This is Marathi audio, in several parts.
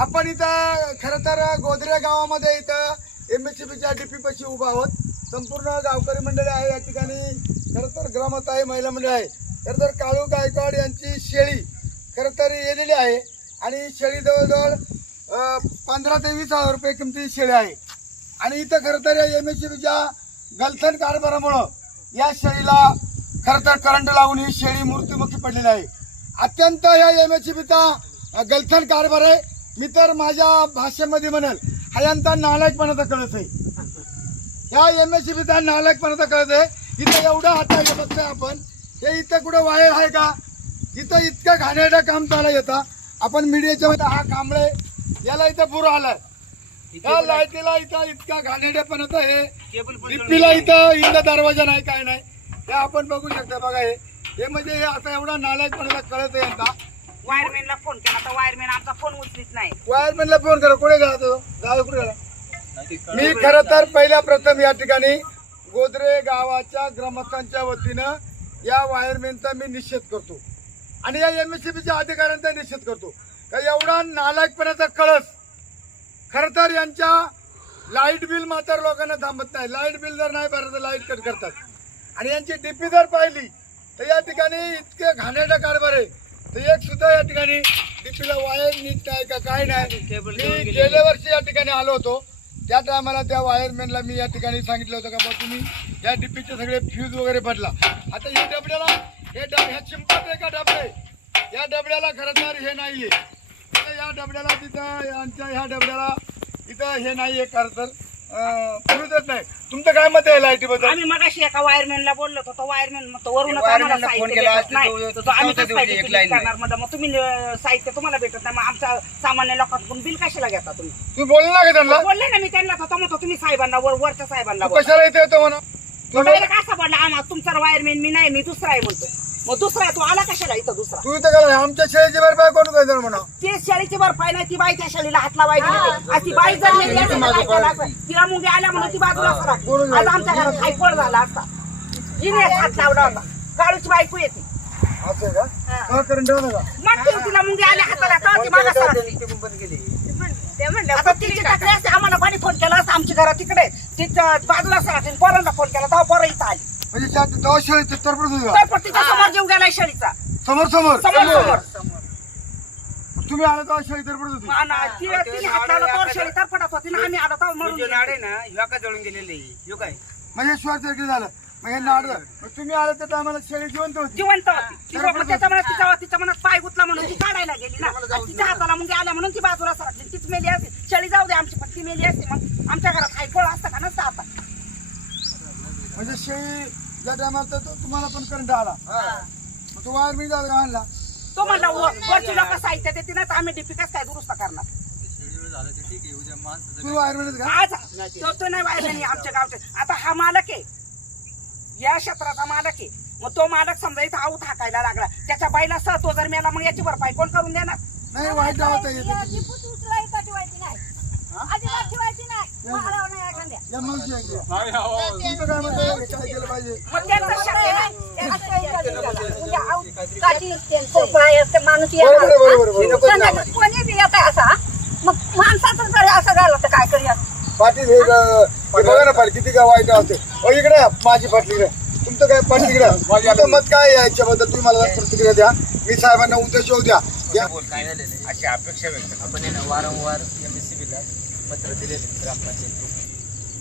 आपण इथं खर तर गोदरे गावामध्ये इथं एम एच सी बीच्या डीपी पशी उभा आहोत. संपूर्ण गावकरी मंडळी आहे या ठिकाणी खर तर ग्रामत आहे महिला मंडळ आहे. खर तर काळू गायकवाड यांची शेळी खर तर येलेली आहे. आणि शेळी जवळजवळ पंधरा ते वीस हजार रुपये किमती शेळी आहे. आणि इथं खरं तर एम एस सी बीच्या गलथन कारभारामुळं या शेळीला खरं तर करंट लागून ही शेळी मृत्युमुखी पडलेली आहे. अत्यंत या एम एस सी बीचा गलथन कारभार आहे. मी तर माझ्या भाषेमध्ये म्हणेल हा यांचा नालायकपणाचा कळत आहे. या एम एस सी बीचा नालायकपणाचा कळत आहे. इथं एवढं हाता हे बघतोय आपण. हे इथं कुठं वायर आहे का? इथं इतकं घाणेरडं काम चालू येतं आपण मीडियाच्या मध्ये हा कांबळे याला इथं पूर आलाय. या लाईटीला इथं इतका घाणेरडेपणाचं हे डिप्पीला इथं इथं दरवाजा नाही काय नाही. हे आपण बघू शकता बघा हे. हे म्हणजे हे आता एवढा नालायकपणाला कळत आहे वायरमॅनला फोन केला. तर वायरमॅन आमचा फोन उचलीत नाही. वायरमॅनला फोन करा. कुठे गेला तो? गाव कुठे गेला? मी खरं तर पहिल्या प्रथम या ठिकाणी गोदरे गावाच्या ग्रामस्थांच्या वतीनं या वायरमॅनचा मी निषेध करतो. आणि या एम एस सी बीच्या अधिकाऱ्यांचा निषेध करतो. का एवढा नालायकपणाचा कळस? खरं तर यांच्या लाइट बिल मात्र लोकांना थांबत नाही. लाइट बिल जर नाही भरलं तर लाइट कट करतात. आणि यांची डीपी जर पाहिली तर या ठिकाणी इतके घाणेरडा कारभार आहे. तर एक सुद्धा या ठिकाणी डीपीला वायर नीट नाही का काय नाही. मी गेल्या वर्षी या ठिकाणी आलो होतो. त्या टायमाला त्या वायरमॅनला मी या ठिकाणी सांगितलं होतं का बा तुम्ही या डीपीचे सगळे फ्यूज वगैरे बदला आता या डबड्याला हे डब ह्या चिंपत आहे का डबडे? या डबड्याला खरं तर हे नाहीये. तर या डबड्याला तिथं यांच्या ह्या डबड्याला इथं हे नाहीये खरं तर. नाही. तुमचं काय मत आहे लाईटीबद्दल आम्ही मगाशी एका वायरमॅनला बोललो होतो तो वायरमॅन म्हणतो वरून वायरमॅनला फोन केला, आज नाही. तो- तो तो आम्ही चौथा कसं काय दिवशी एक बिल line करणार? म्हणलं मग तुम्ही अं, साहित्य तुम्हाला भेटत नाही मग आमच्या सामान्य लोकांकडून बिल कशाला घेता तुम्ही? तुम्ही बोलले ना का त्यांना? बोलले ना मी त्यांना तो म्हणतो तुम्ही साहेबांना वर वरच्या साहेबांना तू कशाला इथे येतो म्हणा? तू डायरेक्ट असा पडला आम्हा तुमचा वायरमॅन मी नाही मी दुसरा आहे म्हणतो. मग दुसरा आहे, तो आला कशाला इथं दुसरा? तू इथं गेला आमच्या शेळीची भरपाई कोण करणार म्हणा? शाळेची भरपाई नाही ती बाई त्या शाळेला हात लावायची नाही. आणि ती बाई जर असतं? तिला मुंगे आल्या म्हणून ती बाजूला. आज आमच्या घरात हायकोड झाला असता. हिने हात लावला होता. काळूची बायको येते. असं आहे का? हा. करंट ठेवू नका मग ती तिला मुंगे आल्या हाताला. तेव्हा ती मागं सरकली. ते पण बंद केली. आता तिची तक्रार असते. आम्हाला कोणी फोन केला असता? आमच्या घरात तिकडे. तिच्या बाजूला सरकली पोरांना फोन केला. तेव्हा पोरं इथं आली. म्हणजे तेव्हा तर पडत होती का? तर पण तिच्या समोर जेव गेलाय शाळेचा. समोर समोर. समोर समोर. तुम्ही आला तेव्हा शेळी तर पडत होती. आणि ती- तिने हात लावला तेव्हा शाळी तर पडत होती ना आम्ही आलो मरून जो गेलो. ना ह्यो का जळून गेलेले ह्यो काय? म्हणजे श्वास सारखं झालं मग हे नाड तुम्ही आला तर आम्हाला शेळी जिवंत होती. जिवंत होती. ती लोकं त्याच्या मनात तिच्या तिच्या मनात पाय गुतला म्हणून ती काढायला गेली ना. आणि तिच्या हाताला मुंगे आल्या म्हणून ती बाजूला सरकली. तीच मेली असते चळी जाऊ दे आमची पत्ती मेली असते मग. आमच्या घरात हायकोळ असतं का नसतं आता. म्हणजे शेळी ज्या टायमाला तर तो- तुम्हाला पण करंट आला. मग तो वायर मी झाला आणला? तो म्हणला वर- वरची लोक साहित्य देते ना तर आम्ही डीपीकाच काय दुरुस्त करणार? आज तो नाही आमच्या गावचे. आता हा मालक आहे. या क्षेत्राचा मालक आहे. मग तो मालक समजा इथं आऊत हाकायला लागला. त्याच्या बाईला सह तो जर मेला मग याची भरपाई कोण करून देणार? नाही वाईट नाही. माणूस बरोबर आहे, बरोबर आहे, बरोबर आहे. कोणी बी येत असा मग माणसाचं जर असं झालं तर काय करूया पाटील हे बघा ना पाटील किती का वाईट असते अहो इकडे माझी पाटील इकडे. तुमचं काय पाटील इकडे? तुमचं मत काय आहे याच्याबद्दल? तुम्ही मला प्रतिक्रिया द्या. मी साहेबांना उद्देश येऊ द्या. काय झालेलं? अशी अपेक्षा व्यक्त आपण वारंवार एम एस सी बीला पत्र दिलेले ग्रामपंचायत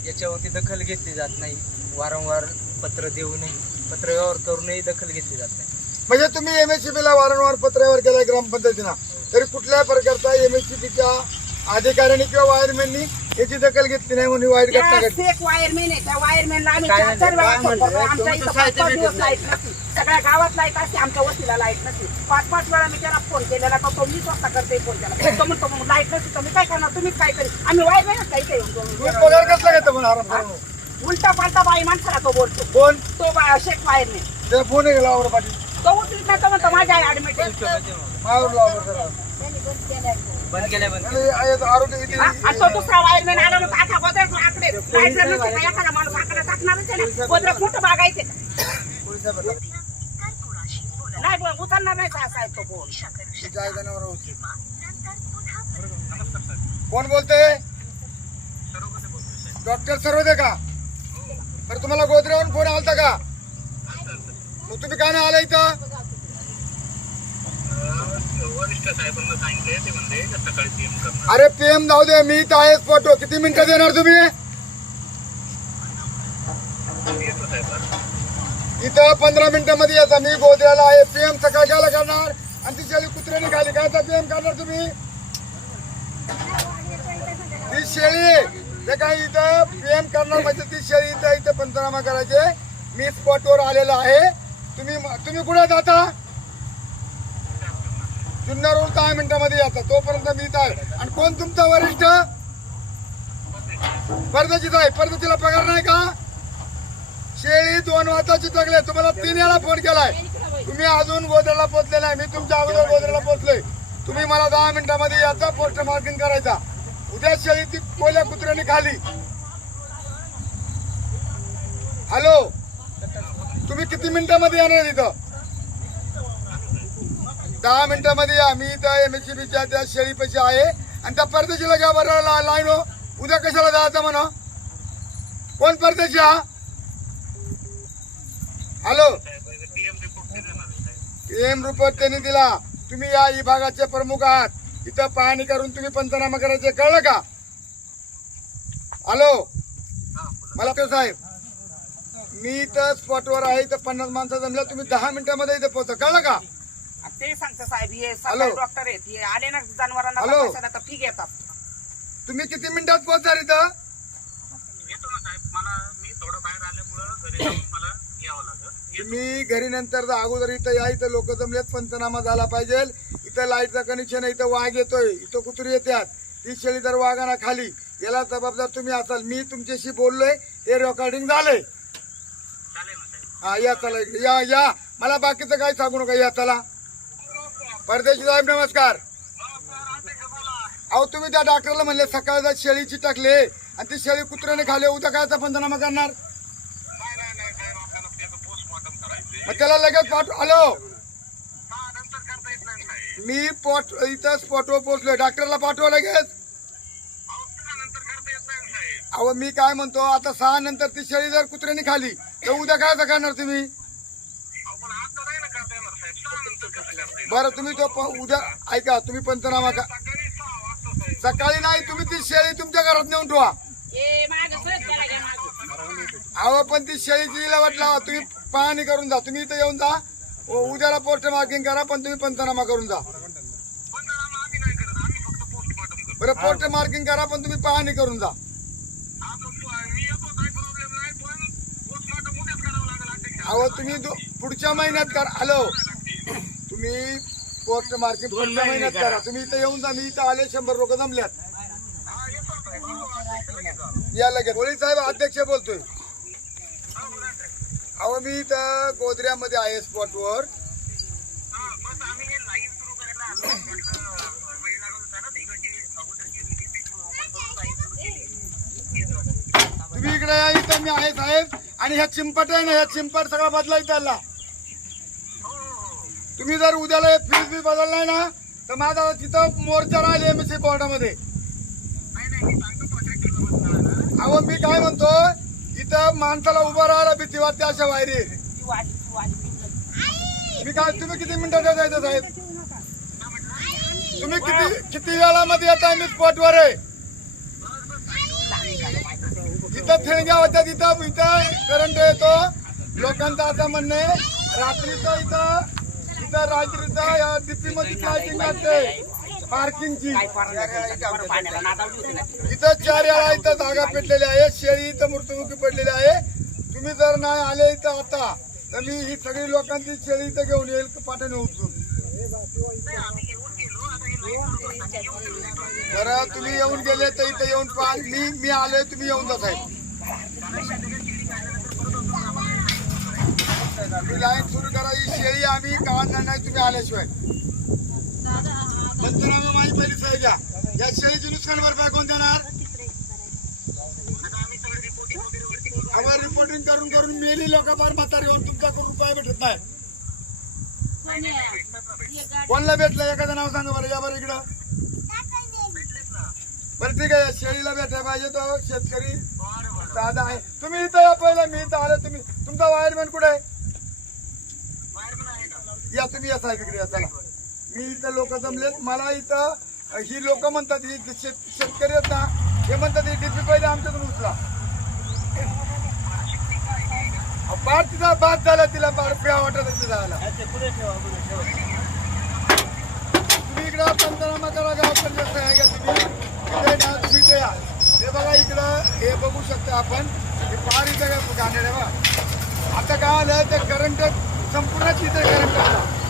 याच्यावरती दखल घेतली जात नाही. वारंवार पत्र देऊनही पत्र व्यवहार करूनही दखल घेतली जात नाही. म्हणजे तुम्ही एमएससीबी ला वारंवार पत्रावर केलाय ग्रामपंचायतीनं तरी कुठल्या प्रकारचा एमएससीबीच्या अधिकाऱ्यांनी किंवा वायरमॅननी याची दखल घेतली नाही म्हणून वाईट घटना घडली? एक वायरमॅन आहे. त्या वायरमॅनला आम्ही काय चार चार वेळा काय फोन म्हणतो? करतो. आमच्या इथं पाच पाच दिवस. लाइट नसते. सगळ्या गावात लाइट असते. आमच्या वस्तीला लाइट नसते. पाच पाच वेळा मी त्याला फोन केलेला तर तो मीच वाजता करते फोन केला तो म्हणतो मग लाइट नसते तर मी काय करणार? तुम्हीच काय करेल आम्ही वायरमॅनच काही काही तुम्ही पगार कसला घेता पण आराम करून उलटा पालटा बाई माणसाला तो बोलतो. कोण? तो बा- शेख वायरमॅन त्याला फोन आहे लावर पाटील? तो उचलीत नाही तो म्हणतो माझ्या ऍडमिट मावर लावर जरा. बंद केल्या बंद आणि आहे- आरोग्य किती आणि तो दुसरा वायरमॅन आला म्हणतो आता गोदरेज आकडे. लाइट जर नसते तर एखादा माणूस आकडे टाकणारच आहे ना. गोदरेज मोठं बागायचे पोलिसांना नाही बोल, उचलणार नाही साहेब तो कोण तिच्या आई जनावर होती कोण बोलते डॉक्टर सर्वदे का? बरं तुम्हाला गोदरेवरून फोन आलता का? मग तुम्ही काय नाही आला इथं? अरे पीएम जाऊ दे मी इथं आहे फोटो. किती मिनिटं देणार तुम्ही? इथं पंधरा मिनिटामध्ये येता मी गोदऱ्याला आहे. पीएम सकाळ घ्यायला करणार. आणि तिच्या कुत्र्याने खाली. काय पीएम करणार तुम्ही? ती शेळी. ते काय इथं प्रेम करणार म्हणजे ती शेळी इथं इथं पंचनामा करायचे. मी स्पॉटवर आलेलो आहे. तुम्ही तुम्ही कुठे जाता? जुन्नरहून दहा मिनिटामध्ये जाता तोपर्यंत मी इथं आहे. आणि कोण तुमचा वरिष्ठ? परदेशीच आहे. परदेशीला पगार नाही का? शेळी दोन वाजताची टाकले तुम्हाला तीन वेळा फोन केलाय. तुम्ही अजून गोदरला पोहोचले नाही. मी तुमच्या अगोदर गोदरला पोहोचलोय. तुम्ही मला दहा मिनिटामध्ये याचा पोस्ट मार्किंग करायचा. उद्या शेळी ती कोल्या कुत्र्याने खाली. हॅलो? तुम्ही किती मिनिटामध्ये येणार इथं? दहा मिनिटामध्ये या. मी इथं एम एस बीच्या त्या शेळीपाशी आहे. आणि त्या परदेशीला घ्या बरं लाईन हो उद्या कशाला जायचं म्हणा? कोण परदेशी हा? हॅलो? एम रुपये त्यांनी दिला. तुम्ही या विभागाचे प्रमुख आहात. इथं पाहणी करून तुम्ही पंचनामा करायचे कळलं का? हॅलो? मला तो साहेब मी इथं स्पॉटवर आहे इथं पन्नास माणसं जमल्या तुम्ही दहा मिनिटामध्ये इथं पोहोचा. कळलं का? ते सांगतं साहेब हे हॅलो. डॉक्टर आहेत हे आले ना जनावरांना हॅलो. तपासायला तर फी घेतात तुम्ही किती मिनिटात पोहोचणार इथं? तुम्ही घरी नंतर जा. अगोदर इथं या इथं लोक जमलेत पंचनामा झाला पाहिजे. इथं लाईटचं कनेक्शन आहे इथं वाघ येतोय इथं कुत्री येतात ती शेळी जर वाघाना खाली याला जबाबदार तुम्ही असाल. मी तुमच्याशी बोललोय हे रेकॉर्डिंग झालंय. हा या चला या या. मला बाकीचं काय सांगू नका या चला. परदेशी साहेब नमस्कार. अहो तुम्ही त्या डॉक्टरला म्हणले सकाळचा शेळीची टाकले आणि ती शेळी कुत्र्याने खाली उद्या कायचा पंचनामा करणार? मग त्याला लगेच पाठव. हॅलो मी पोट इथं स्पॉटवर पोहोचलोय डॉक्टरला पाठवा लगेच. अहो मी काय म्हणतो आता सहा नंतर ती शेळी जर कुत्र्याने खाली तर उद्या काय करणार तुम्ही? बरं तुम्ही तो प- उद्या ऐका तुम्ही पंचनामा का सकाळी नाही तुम्ही ती शेळी तुमच्या घरात नेऊन ठेवा. अहो पण ती शेळीची विल्हेवाट लावा. तुम्ही पाहणी करून जा. तुम्ही इथं येऊन जा. उद्याला पोस्ट मार्किंग करा पण तुम्ही पंचनामा करून जा. बरं पोस्ट मार्किंग करा पण तुम्ही पाहणी करून जा. अहो तुम्ही पुढच्या महिन्यात करा. हॅलो तुम्ही पोस्ट मार्किंग पुढच्या महिन्यात करा. तुम्ही इथं येऊन जा मी इथं आले शंभर लोक जमल्यात. या लगेच. पोलीस साहेब अध्यक्ष बोलतोय. अहो मी इथं गोदऱ्यामध्ये आहे स्पॉटवर तुम्ही इकडे या इथं मी आहे साहेब. आणि ह्या चिंपट आहे ना ह्या चिंपट सगळा बदलायचा आला तुम्ही जर उद्याला फीस बी बदललाय ना तर माझा तिथं मोर्चा राहील एम एस सी कोर्टामध्ये अहो मी काय म्हणतो इथं माणसाला उभं राहायला भीती वाटते अशा वायरी. मी काय तुम्ही किती मिनिटं देता इथं साहेब? तुम्ही किती किती वेळामध्ये येताय मी स्पॉटवर आहे? इथं ठेणग्या होत्या तिथं इथं करंट येतो. लोकांचं असं म्हणणं आहे रात्रीचं इथं इथं रात्रीचं डीपी मध्ये लाइटिंग असते पार्किंगची. इथं चार वेळा इथं जागा पेटलेली आहे शेळी इथं मृत्युमुखी पडलेली आहे तुम्ही जर नाही आले इथं आता तर मी ही सगळी लोकांची शेळी इथं घेऊन येईल पाठवणे उचलून. तर तुम्ही येऊन गेले तर इथं येऊन पहा. मी मी आलोय तुम्ही येऊन जा साहेब. तुम्ही लाईन सुरू करा. ही शेळी आम्ही काढणार नाही तुम्ही आल्याशिवाय. पंचनामा माझी पहिली साहेब या या शेळीची नुकसान भरपाई कोण देणार? आम्हाला रिपोर्टिंग करून करून मेली लोक म्हातारी होऊन तुमच्याकडून उपाय भेटत नाही. कोणला भेटलं? एखादं नाव सांगा बरं या बरं इकडं. बरं ठीक आहे शेळीला भेटायला पाहिजे तो शेतकरी. साधा आहे. तुम्ही इथं या पहिला मी इथं आलो तुम्ही तुमचा वायरमॅन कुठे आहे? या तुम्ही या साहेब इकडे या चला. मी इथं लोक जमलेत. मला इथं ही लोक म्हणतात ही शेतकरी आहेत ना हे म्हणतात ही डीपी पहिले आमच्याकडून उचला. पार तिचा बाद झाला तिला पार प्या वाटत तिथे जायला. तुम्ही इकडं पंचनामा करा गाव पंचायत आहे का तुम्ही. ना तुम्ही इथे या. हे बघा इकडं हे बघू शकता आपण. हे फार इथं काय गाणे बा आता काय आलं ते करंट संपूर्णच इथे करंट आला. ती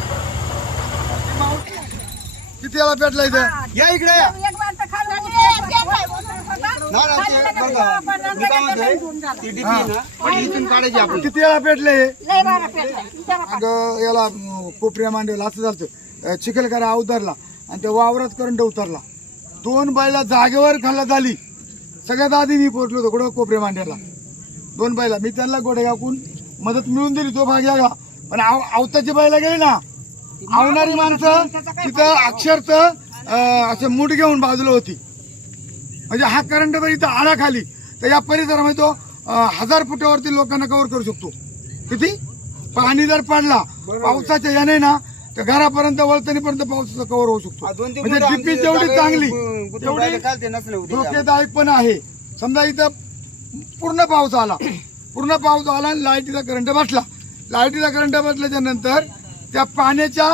किती याला पेटला इथं? या इकडे. या. किती याला पेटले हे? याला कोपऱ्या मांडवला असं झालं चिखलकरा उतरला आणि त्या वावरात करंट उतरला. दोन बैला जागेवर खाल्ला झाली सगळ्यात आधी मी पोहोचलो होतो कुठं? कोपऱ्या मांड्याला दोन बैला. मी त्यांना गोडे गाकून मदत मिळून दिली तो भाग यागा. पण आव- आवताची बैला गेली ना आवणारी माणसं तिथं अक्षरशः असे मूठ घेऊन बाजूला होती. म्हणजे हा करंट जर इथं आला खाली. तर या परिसरामध्ये तो हजार फुटावरती लोकांना कव्हर करू शकतो. किती? पाणी जर पडला पावसाच्या याने ना तर घरापर्यंत वळतणीपर्यंत पावसाचा कव्हर होऊ शकतो. म्हणजे डीपी जेवढी चांगली तेवढी धोकेदायक पण आहे. समजा इथं पूर्ण पाऊस आला. पूर्ण पाऊस आला आणि लाईटीचा करंट बसला. लाईटीचा करंट बसल्याच्या नंतर त्या पाण्याच्या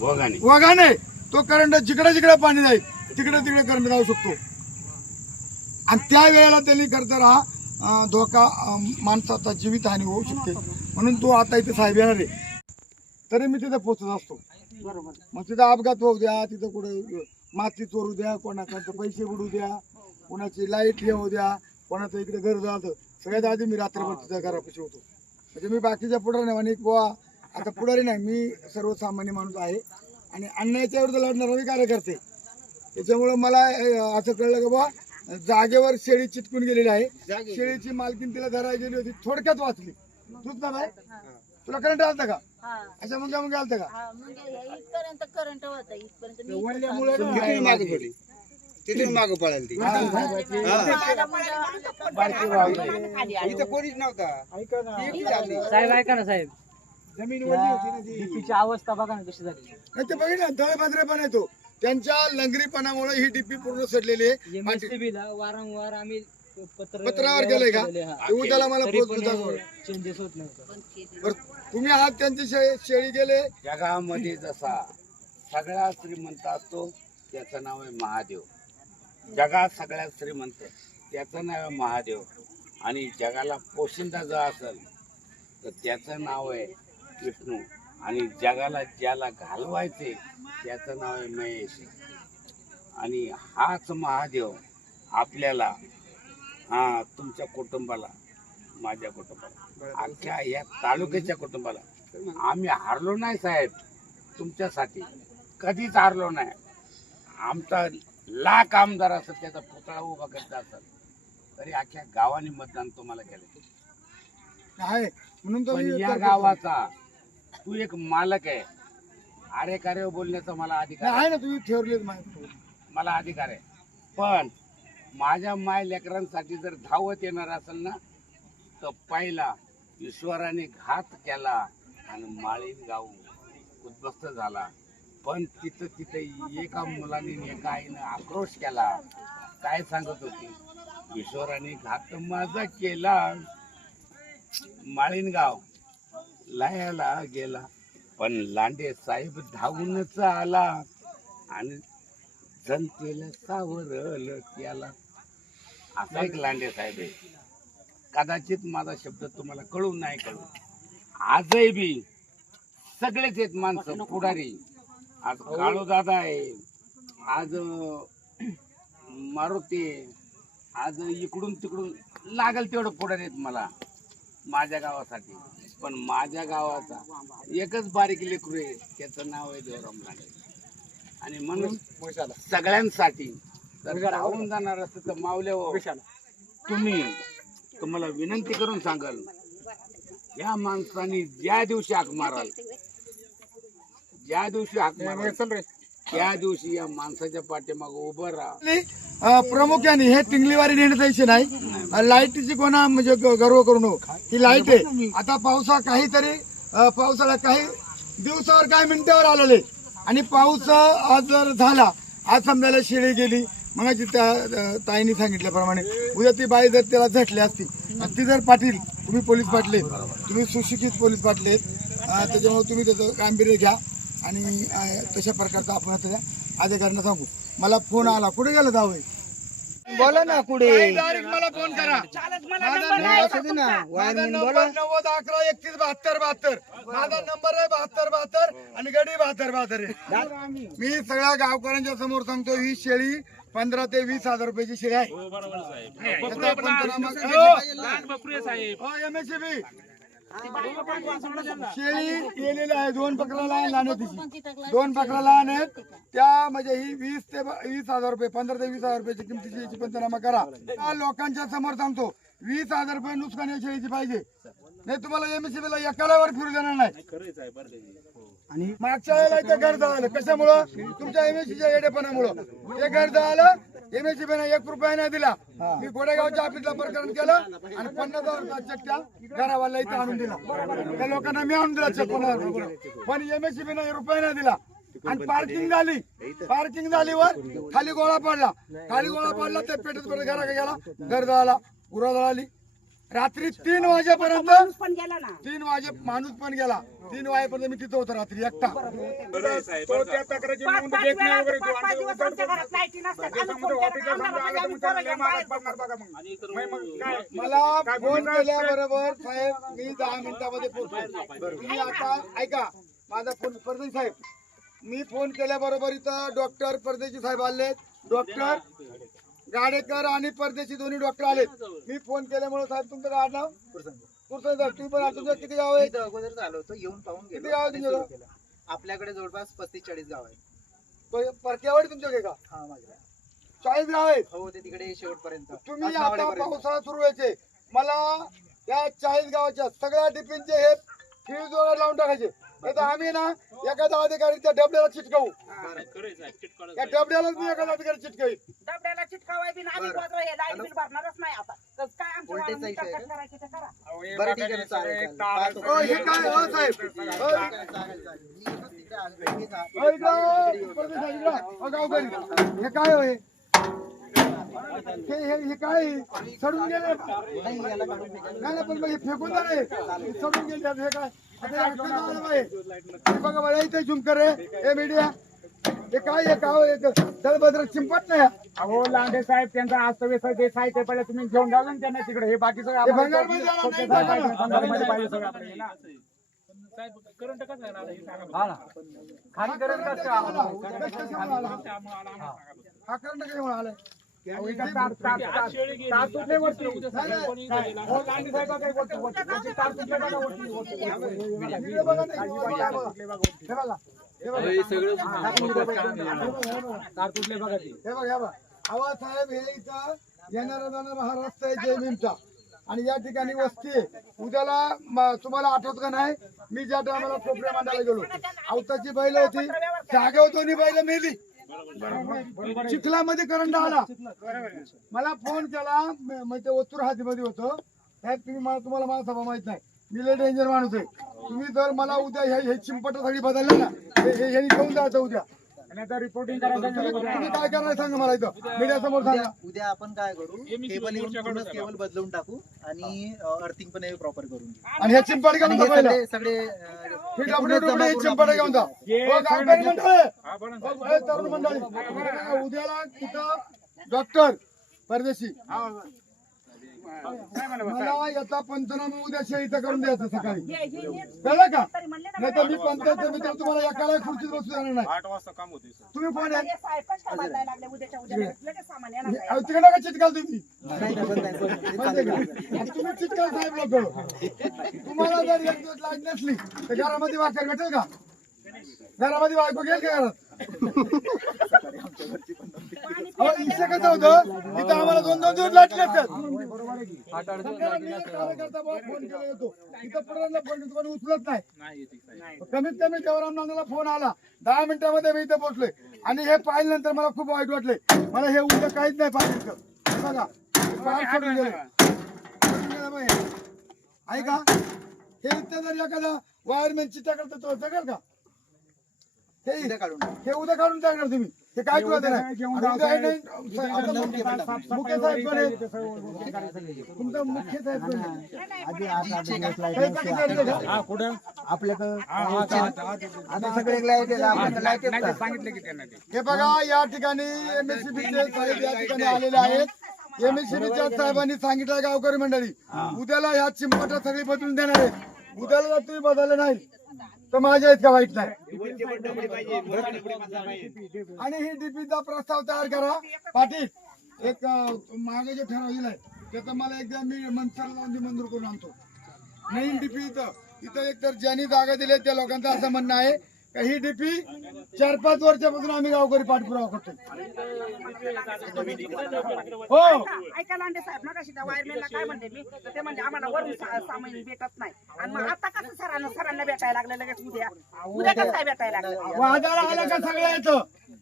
वगाने. तो करंट जिकडे जिकडे पाणी जाईल तिकडे तिकडे करंट जाऊ शकतो. आणि त्या वेळेला त्यांनी तर हा धोका माणसाचा जीवितहानी होऊ शकते. म्हणून तो आता इथे साहेब येणार आहे. तरी मी तिथे पोचत असतो. बरोबर मग तिथं अपघात होऊ द्या तिथं कुठं माती चोरू द्या कोणाकडचं पैसे बुडू द्या कोणाची लाइट हे होऊ द्या कोणाचं इकडे घर जातं सगळ्यात आधी मी रात्रभर तिथं घरापाशी होतो. म्हणजे मी बाकीच्या पुढारी आणि बुवा आता पुढारी नाही मी सर्वसामान्य माणूस आहे आणि अन्यायाच्या विरुद्ध लढणारा मी कार्यकर्ते. त्याच्यामुळं मला असं कळलं की बुवा जागेवर शेळी चिटकून गेलेली आहे. शेळीची मालकीन तिला धरायला गेली होती थोडक्यात वाचली. तूच ना बाय? तुला करंट आलता का? हा. अशा मग मग आलता का? हा, म्हणजे हे इथपर्यंत करंट होतं इथपर्यंत मी वळल्यामुळे ना- तिथून मागे पळाली ती. इथं कोणीच नव्हता. ऐका ना. साहेब ऐका ना साहेब. जमीन वळली होती ना ती. डीपीची अवस्था बघा ना कशी झाली नाही ते बघितलं ना येतो त्यांच्या लंगरीपणामुळे ही डीपी पूर्ण सडलेली आहे. माती- MSCB ला वारंवार आम्ही पत्र पत्रावर गेलंय का. ते उद्याला मला दाखवा. चेंजेस होत नव्हतं. बरं, तुम्ही आहात त्यांची शे- शेळी गेले. जगामध्ये जसा सगळ्यात श्रीमंत असतो त्याचं नाव आहे महादेव. जगात सगळ्यात श्रीमंत त्याचं नाव आहे महादेव. आणि जगाला पोशिंदा जो असेल तर त्याचं नाव आहे विष्णू आणि जगाला ज्याला घालवायचे त्याचं नाव आहे महेश. आणि हाच महादेव आपल्याला हा तुमच्या कुटुंबाला माझ्या कुटुंबाला अख्ख्या या तालुक्याच्या कुटुंबाला. आम्ही हारलो नाही साहेब तुमच्यासाठी. कधीच हारलो नाही. आमचा लाख आमदार असत त्याचा पुतळा उभा करत असेल तरी अख्ख्या गावाने मतदान तुम्हाला केलं. आहे. म्हणून या गावाचा तू एक मालक आहे. अरे कार्य बोलण्याचा मला अधिकार आहे. आहे ना तुम्ही माहिती मला अधिकार आहे. पण माझ्या माय लेकरांसाठी जर धावत येणार असेल ना तर पहिला ईश्वराने घात केला आणि माळीन गाव उद्ध्वस्त झाला. पण तिथं तिथं एका मुलाने आणि एका आईनं आक्रोश केला. काय सांगत होती? ईश्वराने घात माझा केला. माळीनगाव लयाला गेला. पण लांडे साहेब धावूनच आला. आणि जनतेला सावरल त्याला असा एक लांडे साहेब आहे. कदाचित माझा शब्द तुम्हाला कळून नाही कळून आजही बी सगळेच आहेत माणसं पुढारी. आज काळू दादा आहे. आज मारुती आहे. आज इकडून तिकडून लागल तेवढं पुढारी आहेत मला. माझ्या गावासाठी. पण माझ्या गावाचा एकच बारीक लेकरू आहे त्याचं नाव आहे देवराम लांडे आणि म्हणून सगळ्यांसाठी जर राहून जाणार असतं तर मावल्या हो, तुम्ही तुम्हाला विनंती करून सांगाल या माणसाने ज्या दिवशी हाक माराल ज्या दिवशी हाक मारली, त्या दिवशी या माणसाच्या पाठीमाग उभं राहा. प्रामुख्याने हे टिंगलीवारी नेण्याचा विषय नाही लाईटची कोणा म्हणजे ग- गर्व करू नको. ही लाइट आहे. आता पावसा काहीतरी पावसाळा काही दिवसावर काही मिनिटावर आलेले. आणि पाऊस आज जर झाला आज समजायला शिळी गेली. मग त्या अ, ताईने सांगितल्याप्रमाणे उद्या ती बाई जर त्याला झटली असती ती जर पाटील तुम्ही पोलीस पाटले तुम्ही सुशिक्षित पोलीस पाटले त्याच्यामुळे तुम्ही त्याचं गांभीर्य घ्या. आणि तशा प्रकारचा आपण त्याच्या अधिकाऱ्यांना सांगू. मला फोन आला. कुठे गेला जावं बोला ना कुठे? डायरेक्ट मला फोन करा. असू दे ना. माझा वायरमॅन नंबर नव्वद अकरा एकतीस बहात्तर बहात्तर. माझा नंबर आहे बहात्तर बहात्तर आणि गडी बहात्तर बहात्तर आहे. मी सगळ्या गावकऱ्यांच्या समोर सांगतो ही शेळी पंधरा ते वीस हजार रुपयाची शेळी आहे. याचा पंचनामा- हो, MSCB. शेळी केलेली आहे दोन बकराला आहे लहान तिची दोन बकराला आहेत. त्या म्हणजे ही वीस ते वीस हजार रुपये पंधरा ते वीस हजार रुपयाची किमतीची याची पंचनामा करा. त्या लोकांच्या समोर सांगतो वीस हजार रुपये नुकसान या शेळीची पाहिजे. नाही तुम्हाला एमएससीबी ला एकालावर फिरू देणार नाही. आणि मागच्या वेळेला इथं घर झालं कशामुळं? तुमच्या एमएससीच्या येडेपणामुळं. ते घर झालं एमएससीबी ने एक रुपया नाही दिला. मी गोडेगावच्या ऑफिसला प्रकरण केलं आणि पन्नास हजार चेक त्या घरावाला इथं आणून दिला. त्या लोकांना मी आणून दिला चेक पन्नास हजार. पण एमएससीबी ने रुपया नाही दिला. आणि पार्किंग झाली. पार्किंग झालीवर खाली गोळा पडला. खाली गोळा पडला ते पेटत पेटत घरा गेला. घर झाला गुरा आली रात्री तीन वाजेपर्यंत माणूस पण गेला ना. तीन वाजे माणूस पण गेला. तीन वाजेपर्यंत मी तिथं होतो रात्री एकटा. पाच पाच वेळा पाच पाच दिवस आमच्या घरात लाईटी नसतात. आम्ही फोन केला ना, आम्हाला आम्ही पोरं घेऊन बाहेर पडणार. मला फोन केल्याबरोबर साहेब मी दहा मिनिटामध्ये पोहोचतो मी आता ऐका माझा फोन परदेशी साहेब. मी फोन केल्याबरोबर इथं डॉक्टर परदेशी साहेब आले डॉक्टर गाडेकर आणि परदेशी दोन्ही डॉक्टर आले. मी फोन केल्यामुळे साहेब तुमचं काय नाव कुरसंग तुम्ही पण तुमचं किती गाव आहे? इथं अगोदर झालं होतं येऊन पाहून किती गेलो गाव आहे आणि तुमचं? सुरू केलं. आपल्याकडे जवळपास पस्तीस चाळीस गाव आहेत. प- परकेवाडी तुमच्या का? हा माझ्या चाळीस गाव आहेत? हो ते तिकडे शेवटपर्यंत. तुम्ही आता आसनावाडीपर्यंत. पावसाळा सुरू व्हायचे. मला या चाळीस गावाच्या सगळ्या टिफिनचे हे फ्रीज वगैरे लावून टाकायचे. नाही तर आम्ही ना एखादा अधिकारी त्या डबड्याला चिटकावू. त्या डबड्यालाच मी एखादा अधिकारी चिटकावी डबड्याला चिटकावाय बिन आम्ही बाजू हे लाइट बिल भरणारच नाही आता. तर काय आमच्या Voltage वाळून चा कट इशू करायचे ते करा. बरं ठीक आहे चालेल, चालेल. हो हे काय? हो साहेब. हो, इकडं, इकडं. गावकरी. काय होय हे? हे- हे काय? आहे? सडून गेले. नाही, पण मग हे फेकून द्या रे सडून गेले आता हे काय? आलं बघा बघा इथे झुम कर रे हे मीडिया हे काय हे काय होय? दलभद्र चिंपट नाही अहो लांडे साहेब त्यांचा अस्तव्यस्त ते साहित्य पहिले तुम्ही घेऊन जाऊ ना त्यांना तिकडे हे बाकीचं हे भंगारमध्ये जाणार नाही स्वच्छता पाहिजे, का? भंगारमध्ये पाहिजे सगळं आपल्याला ना. हा ना. खाली करंट कसं काय आला? हा करंट कशामुळे आलाय. काय? हो, लांडे साहेब काय हे बघा. हे बघा. हे बघा. तार तुटले बघा ती. हे बघ हे बघ. आवाज साहेब हे इथं येणारा जाणारा हा रस्ता आहे जय भीमचा. आणि या ठिकाणी वस्ती आहे. उद्याला तुम्हाला आठवत का नाही? मी ज्या टायमाला कोपऱ्या मांडायला गेलो. आवताची बैल होती. जागेवर दोन्ही बैल मेली. चिखलामध्ये करंट आला. मला फोन केला म्हणजे मग ते ओतूर हातीमध्ये होतो. साहेब तुम्ही मला तुम्हाला मला सभा माहीत नाही. मी लय डेंजर माणूस आहे. तुम्ही जर मला उद्या हे हे चिंपट सगळी बदललं ना हे घेऊन जायचं उद्या. रिपोर्टिंग तुम्ही काय करणार सांगा मला इथं? मीडिया समोर सांगा. उद्या उद्या आपण काय करू? केबल येऊन केबल बदलून टाकू आणि अर्थिंग पण प्रॉपर करून आणि हे चिंपाड घेऊन आणि जा हे पहिला. सगळे सगळे अं, हे पूर्ण डबडे जमा डबडे हे करून चिंपाड घेऊन जा. हे गावकरी मंडळी. हो, तरुण मंडळी. उद्याला तिथं डॉक्टर परदेशी. मला याचा पंचनामा उद्या शेळीचा करून द्यायचा सकाळी. कळलं का? तरी म्हणले ना नाही तर मी पंचायत मित्र तुम्हाला एकाला खुर्चीत बसू देणार नाही. तुम्ही कोण आहे हे हे-. अहो, तिकडे नका चिटकाल तुम्ही. माहितीये का? तुम्ही चिटकाल साहेब लोक. तुम्हाला जर एक दिवस लाइट नसली तर घरामध्ये वाकर भेटेल का? घरामध्ये बायको गेल का घरात? इथे कसं होतं? इथं आम्हाला दोन दोन दिवस कार्यकर्ता बाबा फोन केला येतो इथं फोन उचलत नाही. कमीत कमी देवराम नांदला फोन आला. दहा मिनिटामध्ये मी इथे पोहोचलोय. आणि हे पाहिल्यानंतर मला खूप वाईट वाटले मला हे उद्या काहीच नाही पाहिजे बघा सोडून गेले. ऐका हे इथे जर एखादा वायरमॅन चिठ्ठ्या करता तो जगेल का? हे उद्या काढून. हे काढून टाकणार तुम्ही. हे काय नाही आता मुख्य साहेब पण आहेत. तुमचा मुख्य साहेब पण आहे. काही काही करते का? आता सगळे लाइट आहे, आपल्याकडे? सांगितलं की त्यांना ते हे बघा या ठिकाणी एमएससीबीचे साहेब या ठिकाणी आलेले आहेत एमएससीबीच्या साहेबांनी सांगितलं गावकरी मंडळी उद्याला ह्या चिंपटा सगळी बदलून देणार आहेत उद्याला तुम्ही बदलले नाही तर माझ्या इतका वाईट नाही. आणि ही डीपीचा प्रस्ताव तयार करा. पाटील एक मागे जे ठरवलेलं आहे त्याचं मला एकदा मी मनसरला मंजूर करून आणतो. नवीन डीपी इथं. इथं एक तर ज्यांनी जागा दिली त्या लोकांचं असं म्हणणं आहे. ही डीपी चार पाच वर्षापासून आम्ही गावकरी पाठपुरावा करतो हो. ऐका लांडे साहेब ना कशी त्या वायरमॅनला काय म्हणते मी? ते म्हणजे आम्हाला वरून सामान भेटत नाही. आणि मग आता कसं सरांना सरांना भेटायला लागलं लगेच उद्या? उद्या कसं भेटायला लागलं? वादाला आलं का सगळं येतं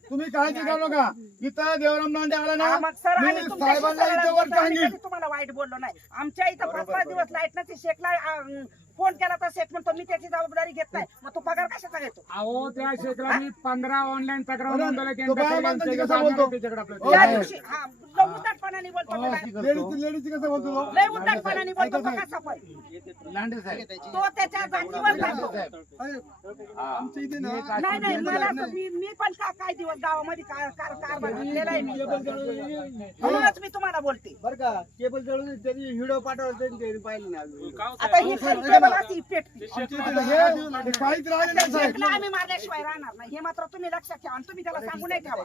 तुम्ही काळजी करू नका. इथं देवराम दांडे आला ना साहेबांना इथं वर कधी तुम्हाला वाईट बोललो नाही? आमच्या इथं पाच पाच दिवस लाइट नसते शेखला अं, फोन केला तर शेख म्हणतो मी त्याची जबाबदारी घेत नाही. मग तू पगार कशाचा घेतो? अहो त्या क्षेत्रात मी पंधरा ऑनलाईन तक्रार नोंदवल्या तो बाया माणसाची कसं बोलतो? त्याच्याकडे आपलं त्या आहे. दिवशी हा लय उद्धटपणाने बोलतो तो काय. लेडीज लेडीज कसं बोलतो तो? लय उद्धटपणाने बोलतो तो कसा पण. लांडे साहेब. तो त्याच्या जातीवर जातो. अरे, आमच्या इथे ना नाही नाही मला असं- मी मी पण का काय दिवस गावामध्ये कार कार कारभार केलेला आहे मी. म्हणूनच मी तुम्हाला बोलते. बरं का केबल जळून त्यांनी व्हिडिओ पाठवला त्यांनी त्यांनी पाहिलं नाही अजून. आता ही खाली टेबल अशी पेटती आमच्या इथे हे- हे काहीच राहिले नाही साहेब. शेखला आम्ही मारल्याशिवाय राहणार नाही. हे मात्र तुम्ही लक्षात ठेवा आणि तुम्ही त्याला सांगू नाही ठेवा.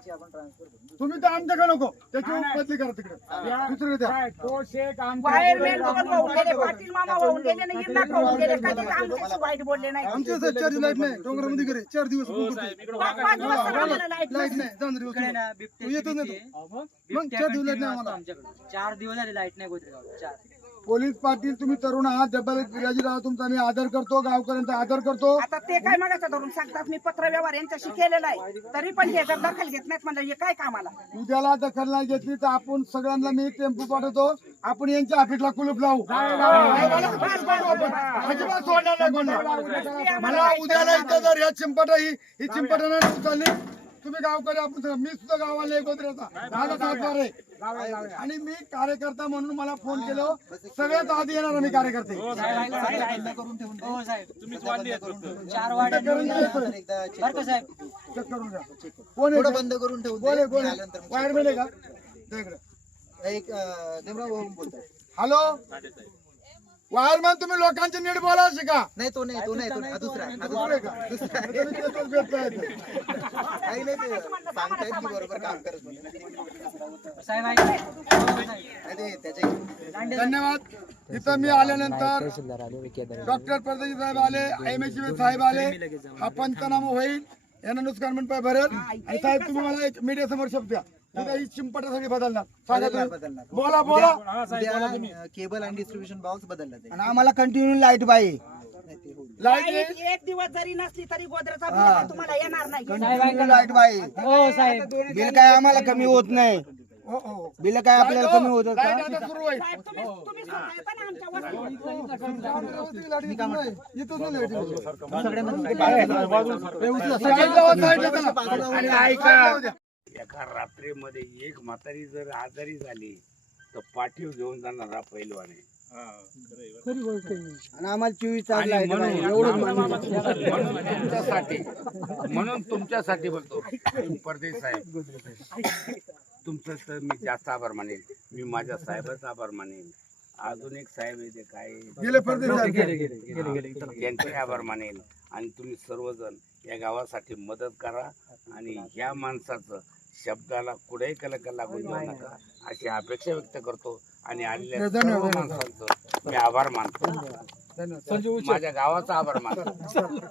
तुम्ही तर आमच्याकडे नको? त्याची बदली करा तिकडे. दुसरीकडे द्या. काय तो शेख आमच्या वायरमॅन बघून वाहून गेले पाटील मामा वाहून गेले ना इर्नाक वाहून गेले. कधीच आमच्याशी वाईट बोलले नाही. आमच्या इथे चार लाइट नाही. डोंगरामध्ये घरी चार दिवस पाच पाच दिवस तर आम्हाला लाइट. नाही. जाऊन दिवस इकडे ना बिबट्या तू येतच नाही तो. मग चार दिवस लाइट नाही आम्हाला. आमच्याकडे? चार दिवस झाले लाइट नाही गोत्रेगाव चार. पोलीस पाटील तुम्ही तरुण आहात विराजी राहा तुमचा मी आदर करतो गावकऱ्यांचा आदर करतो. आता ते काय मागायचं धरून सांगतात मी पत्र व्यवहार यांच्याशी केलेला आहे. तरी पण हे जर दखल घेत नाहीत म्हणजे हे काय कामाला? उद्याला दखल नाही घेतली तर आपण सगळ्यांना मी टेम्पो पाठवतो. आपण यांच्या ऑफिसला कुलूप लावू. अजिबात सोडणार नाही कोणाला. मला उद्याला इथं जर ह्या चिंपटा ही ही चिंपटा नाही उचलली तुम्ही गावकरी आपण सगळं- मी सुद्धा गावाला एक गोत्र्याचा माझा सातबार. आहे आणि मी कार्यकर्ता म्हणून मला फोन केलं. सगळ्यात आधी येणार मी कार्यकर्ते. हो करून चेक कोण? बंद करून ठेवून वायरमॅन आहे का. एक अं, देवराव भाऊ बोलतोय. हॅलो? वायरमॅन तुम्ही लोकांची नीट बोला शिका नाही तो नाही तो नाही तो नाही हा दुसरा आहे, हा दुसरा दुसरं आहे का? दुसरा आहे. तुम्ही तेच भेटताय ते. काही नाही ते सांगतायत की बरोबर काम करत म्हणून. साहेब ऐका नाही ते त्याच्या धन्यवाद इथं मी आल्यानंतर डॉक्टर परदेशी साहेब आले एम एस साहेब आले हा पंचनामा होईल यांना नुकसान म्हणपाय भरत आणि साहेब तुम्ही मला एक मीडिया समोर शब्द द्या उद्या ही बदलणार सांगा बदलणार, तुम्ही. बदलणार. बोला बोला उद्या केबल आणि डिस्ट्रीब्युशन बॉक्स बदलला जाईल आणि आम्हाला कंटिन्यू लाइट पाहिजे नाही ते होईल. लाइट लाइट एक दिवस जरी नसली तरी गोदरेचा बिल तुम्हाला येणार नाही लाइट पाहिजे हो साहेब बिल काय आम्हाला कमी होत नाही बिल काय आपल्याला कमी होत आता सुरू होईल साहेब तुम्ही तुम्ही स्वतः येता ना आमच्या वस्तीवर. आणि ऐका एका रात्रीमध्ये एक म्हातारी जर आजारी झाली तर पाठीव घेऊन जाणार हा पैलवाने आणि आम्हाला चोवीस तास आणि लाइट म्हणून पाहिजे. एवढंच म्हणून. तुमच्यासाठी म्हणून तुमच्यासाठी बोलतो. परदेश साहेब. तुमचं तर मी जास्त आभार मानेल मी माझ्या साहेबाचा आभार मानेल अजून एक साहेब आहे ते काय? गेले परदेशात त्यांचे आभार मानेल आणि तुम्ही सर्वजण या गावासाठी मदत करा. आणि ह्या माणसाचं शब्दाला कुठेही कलक लागून देऊ नका. अशी अपेक्षा व्यक्त करतो आणि आलेल्या सर्व. माणसांचं मी आभार मानतो. माझ्या गावाचा आभार मानतो.